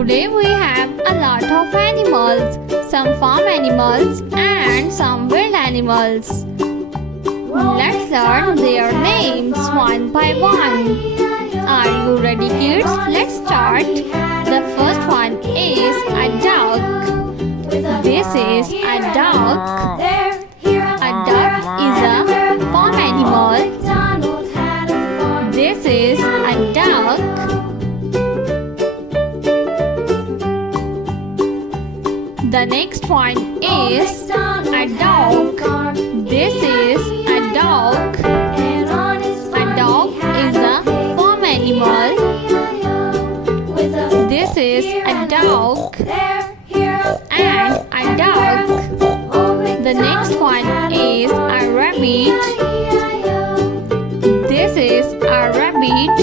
Today we have a lot of animals, some farm animals and some wild animals. Let's learn their names one by one. Are you ready, kids? Let's start. The first one is a duck. This is a duck. A duck is a farm animal. This is a duck. The next one is a dog. This is a dog. A dog is a farm animal. This is a dog and a duck. The next one is a rabbit. This is a rabbit.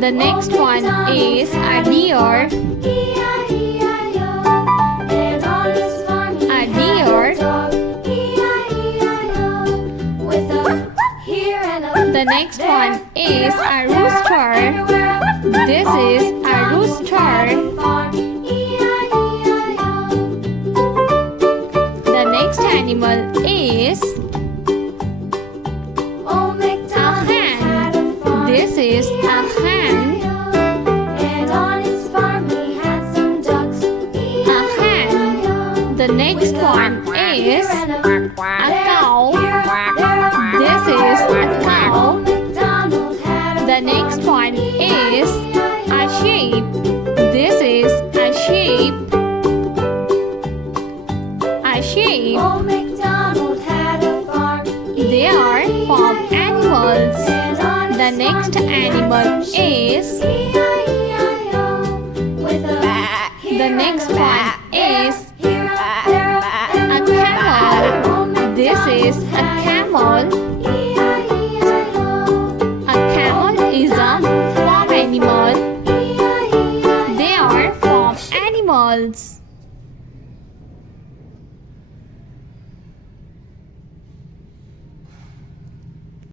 The next one is a deer. A deer. The next one is a rooster. This is a rooster. The next animal is a hen. This is a hen. A hen. The next one is